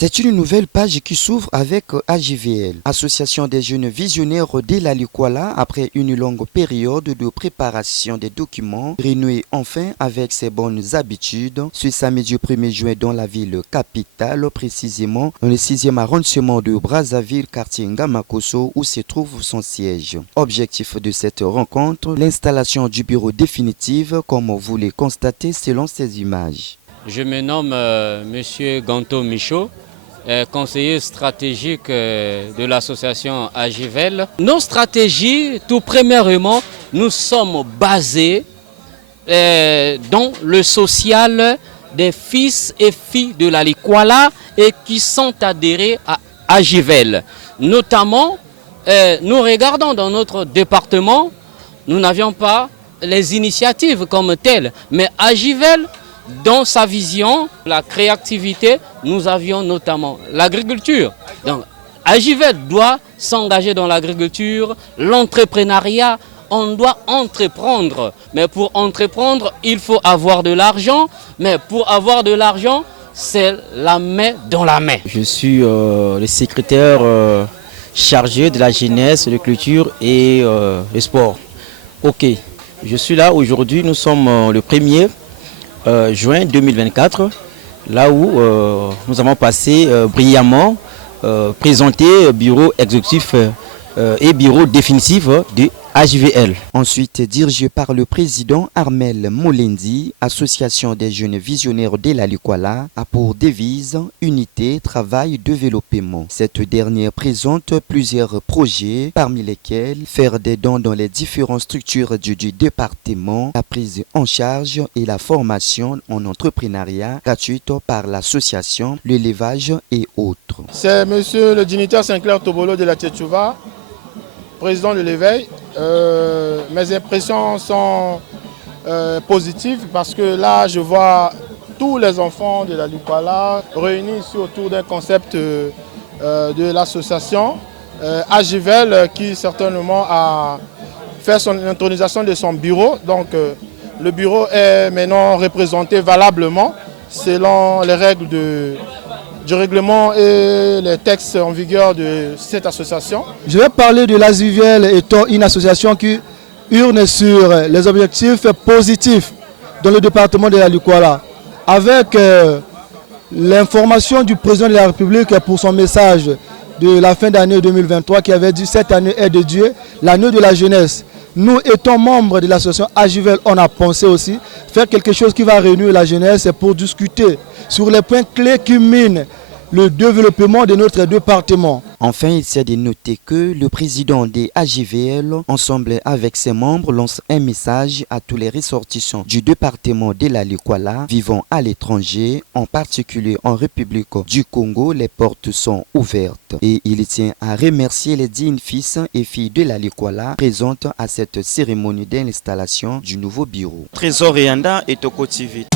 C'est une nouvelle page qui s'ouvre avec AJVL, Association des jeunes visionnaires de la Likwala, après une longue période de préparation des documents, renouée enfin avec ses bonnes habitudes. Ce samedi 1er juin dans la ville capitale, précisément dans le 6e arrondissement de Brazzaville, quartier Ngamakoso, où se trouve son siège. Objectif de cette rencontre, l'installation du bureau définitif, comme vous le constatez selon ces images. Je me nomme Monsieur Ganto Michaud, conseiller stratégique de l'association AJVL. Nos stratégies, tout premièrement, nous sommes basés dans le social des fils et filles de la Likwala et qui sont adhérés à AJVL. Notamment, nous regardons dans notre département, nous n'avions pas les initiatives comme telles, mais AJVL, dans sa vision, la créativité, nous avions notamment l'agriculture. Donc, AJVL doit s'engager dans l'agriculture, l'entrepreneuriat. On doit entreprendre. Mais pour entreprendre, il faut avoir de l'argent. Mais pour avoir de l'argent, c'est la main dans la main. Je suis le secrétaire chargé de la jeunesse, de la culture et le sport. Ok, je suis là aujourd'hui, nous sommes le 1er juin 2024, là où nous avons passé brillamment présenter bureau exécutif et bureau définitif de AJVL. Ensuite, dirigé par le président Armel Molendi, Association des jeunes visionnaires de la Likwala, a pour devise unité, travail, développement. Cette dernière présente plusieurs projets, parmi lesquels faire des dons dans les différentes structures du département, la prise en charge et la formation en entrepreneuriat gratuite par l'association, l'élevage et autres. C'est monsieur le dignitaire Sinclair Tobolo de la Tchétchouva, président de l'éveil. Mes impressions sont positives parce que là je vois tous les enfants de la Likwala réunis ici autour d'un concept de l'association AJVL qui certainement a fait son intronisation de son bureau. Donc le bureau est maintenant représenté valablement selon les règles du règlement et les textes en vigueur de cette association. Je vais parler de l'AJVL étant une association qui urne sur les objectifs positifs dans le département de la Likwala. Avec l'information du président de la République pour son message de la fin d'année 2023 qui avait dit cette année est de Dieu, l'année de la jeunesse. Nous étant membres de l'association AJVL, on a pensé aussi faire quelque chose qui va réunir la jeunesse pour discuter sur les points clés qui minent le développement de notre département. Enfin, il s'est de noter que le président des AJVL, ensemble avec ses membres, lance un message à tous les ressortissants du département de la Likwala vivant à l'étranger, en particulier en République du Congo. Les portes sont ouvertes et il tient à remercier les dignes fils et filles de la Likwala présentes à cette cérémonie d'installation du nouveau bureau. Trésor Yanda et Toko TV.